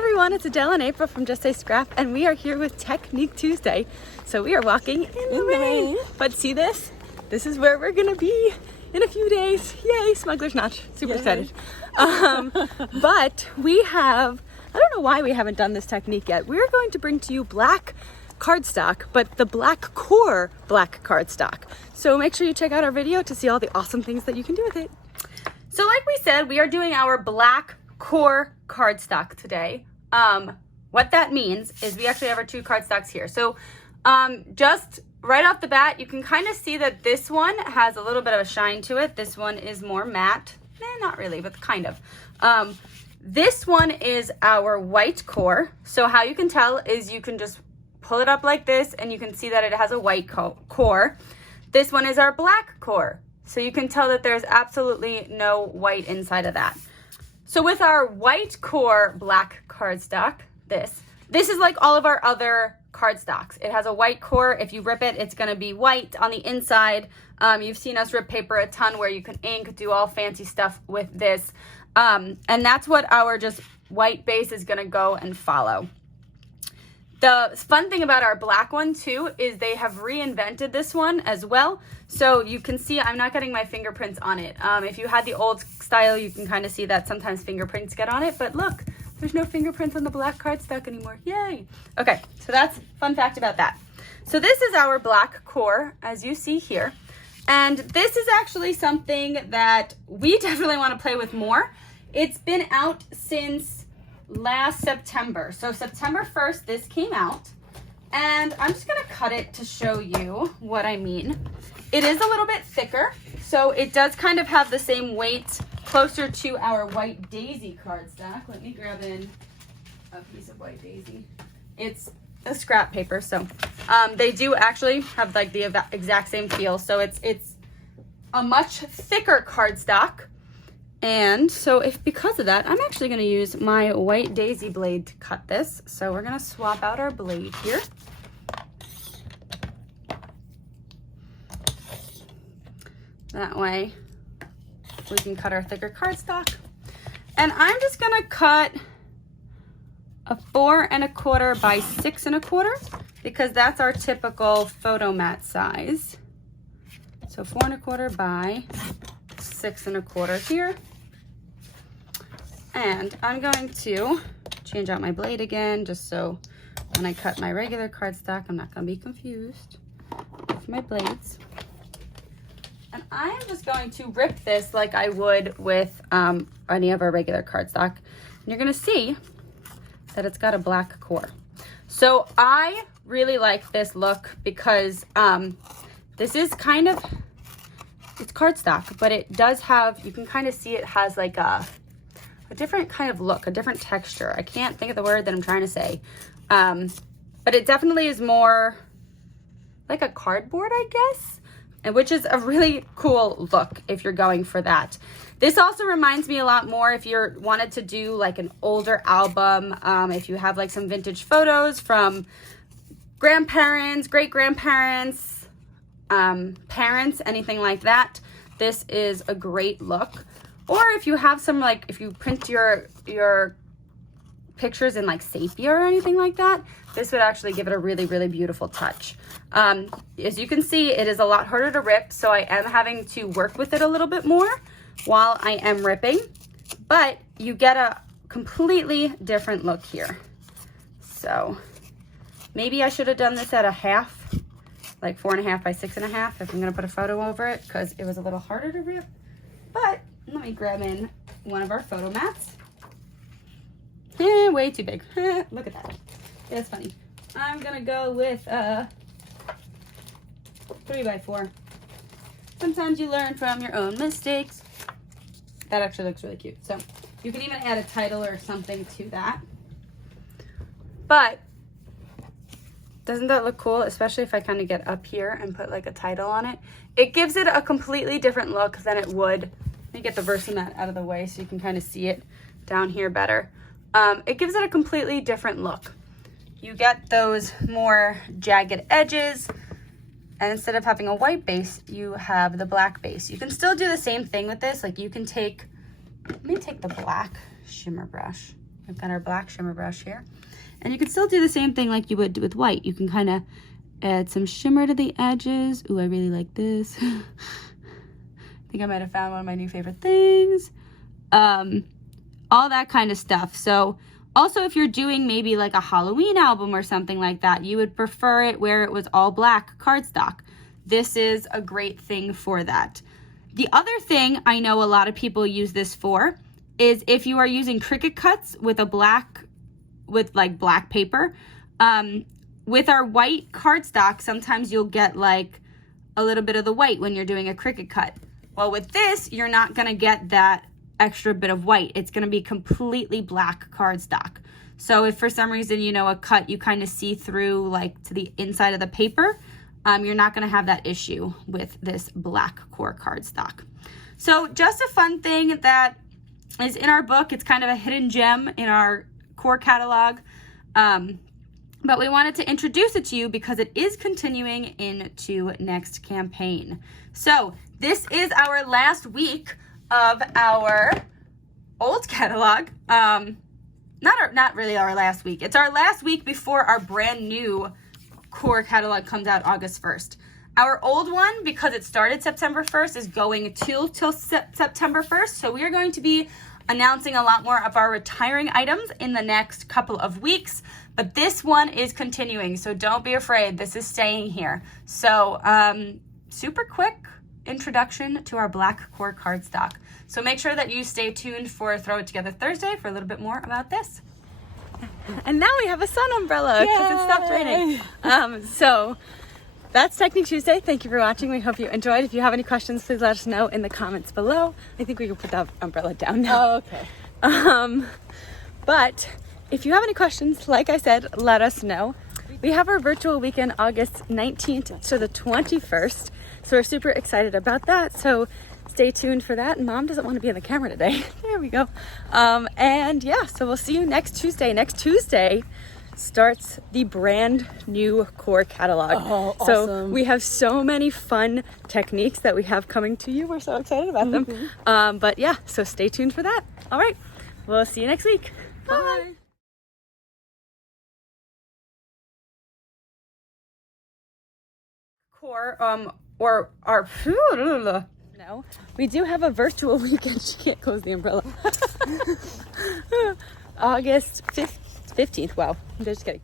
everyone, it's Adele and April from Just Say Scrap, and we are here with Technique Tuesday. So we are walking in the rain. But see this? This is where we're gonna be in a few days. Yay, Smuggler's Notch. Super excited. But we have, I don't know why we haven't done this technique yet. We're going to bring to you black cardstock, but the black core black cardstock. So make sure you check out our video to see all the awesome things that you can do with it. So like we said, we are doing our black core cardstock today. What that means is we actually have our two cardstocks here. So just right off the bat, you can kind of see that this one has a little bit of a shine to it. This one is more matte. Not really, but kind of. This one is our white core. So how you can tell is you can just pull it up like this and you can see that it has a white core. This one is our black core. So you can tell that there's absolutely no white inside of that. So with our white core black cardstock, this is like all of our other cardstocks. It has a white core. If you rip it, it's going to be white on the inside. You've seen us rip paper a ton where you can ink, do all fancy stuff with this. And that's what our just white base is going to go and follow. The fun thing about our black one too is they have reinvented this one as well. So you can see I'm not getting my fingerprints on it. If you had the old style, you can kind of see that sometimes fingerprints get on it, but look, there's no fingerprints on the black cardstock anymore. Yay. Okay, so that's a fun fact about that. So this is our black core, as you see here. And this is actually something that we definitely want to play with more. It's been out since last September. So September 1st, this came out. And I'm just going to cut it to show you what I mean. It is a little bit thicker, so it does kind of have the same weight, closer to our White Daisy cardstock. Let me grab in a piece of White Daisy. It's a scrap paper, so they do actually have like the exact same feel. So it's a much thicker cardstock. And so because of that, I'm actually going to use my White Daisy blade to cut this. So we're going to swap out our blade here. That way we can cut our thicker cardstock. And I'm just going to cut a 4 1/4 by 6 1/4 because that's our typical photo mat size. So 4 1/4 by 6 1/4 here. And I'm going to change out my blade again, just so when I cut my regular cardstock, I'm not going to be confused with my blades. And I am just going to rip this like I would with any of our regular cardstock. And you're going to see that it's got a black core. So I really like this look because this is kind of, it's cardstock, but it does have, you can kind of see it has like a different kind of look, a different texture. I can't think of the word that I'm trying to say. But it definitely is more like a cardboard, I guess, and which is a really cool look if you're going for that. This also reminds me a lot more if you wanted to do like an older album, if you have like some vintage photos from grandparents, great-grandparents, parents, anything like that. This is a great look. Or if you have some, like, if you print your pictures in like sepia or anything like that, this would actually give it a really, really beautiful touch. As you can see, it is a lot harder to rip, so I am having to work with it a little bit more while I am ripping, but you get a completely different look here. So maybe I should have done this at a half, like 4 1/2 by 6 1/2 if I'm gonna put a photo over it, because it was a little harder to rip. But let me grab in one of our photo mats. Way too big. Look at that. That's funny. I'm gonna go with 3 by 4. Sometimes you learn from your own mistakes. That actually looks really cute. So you can even add a title or something to that. But doesn't that look cool? Especially if I kind of get up here and put like a title on it. It gives it a completely different look than it would. Let me get the Versamat out of the way so you can kind of see it down here better. It gives it a completely different look. You get those more jagged edges, and instead of having a white base, you have the black base. You can still do the same thing with this. Like you can take, let me take the black shimmer brush. We've got our black shimmer brush here. And you can still do the same thing like you would with white. You can kind of add some shimmer to the edges. Ooh, I really like this. I think I might have found one of my new favorite things. All that kind of stuff. So also if you're doing maybe like a Halloween album or something like that, you would prefer it where it was all black cardstock. This is a great thing for that. The other thing I know a lot of people use this for is if you are using Cricut cuts with black paper. With our white cardstock, sometimes you'll get like a little bit of the white when you're doing a Cricut cut. Well, with this, you're not gonna get that extra bit of white. It's gonna be completely black cardstock. So if for some reason, you know, a cut you kind of see through like to the inside of the paper, you're not gonna have that issue with this black core cardstock. So just a fun thing that is in our book. It's kind of a hidden gem in our core catalog. But we wanted to introduce it to you because it is continuing into next campaign. So this is our last week of our old catalog. Not really our last week. It's our last week before our brand new core catalog comes out August 1st. Our old one, because it started September 1st, is going till September 1st. So we are going to be announcing a lot more of our retiring items in the next couple of weeks. But this one is continuing, so don't be afraid. This is staying here. So super quick introduction to our black core cardstock. So make sure that you stay tuned for Throw It Together Thursday for a little bit more about this. And now we have a sun umbrella because it stopped raining. So that's Technique Tuesday. Thank you for watching. We hope you enjoyed. If you have any questions, please let us know in the comments below. I think we can put that umbrella down now. Oh, okay. But if you have any questions, like I said, let us know. We have our virtual weekend August 19th to the 21st. So we're super excited about that. So stay tuned for that. Mom doesn't want to be in the camera today. There we go. And yeah, so we'll see you next Tuesday. Next Tuesday starts the brand new core catalog. Oh, awesome. So we have so many fun techniques that we have coming to you. We're so excited about them. But yeah, so stay tuned for that. All right, we'll see you next week. Bye. Core, or our, no, we do have a virtual weekend. She can't close the umbrella. August 15th. Wow, I'm just kidding.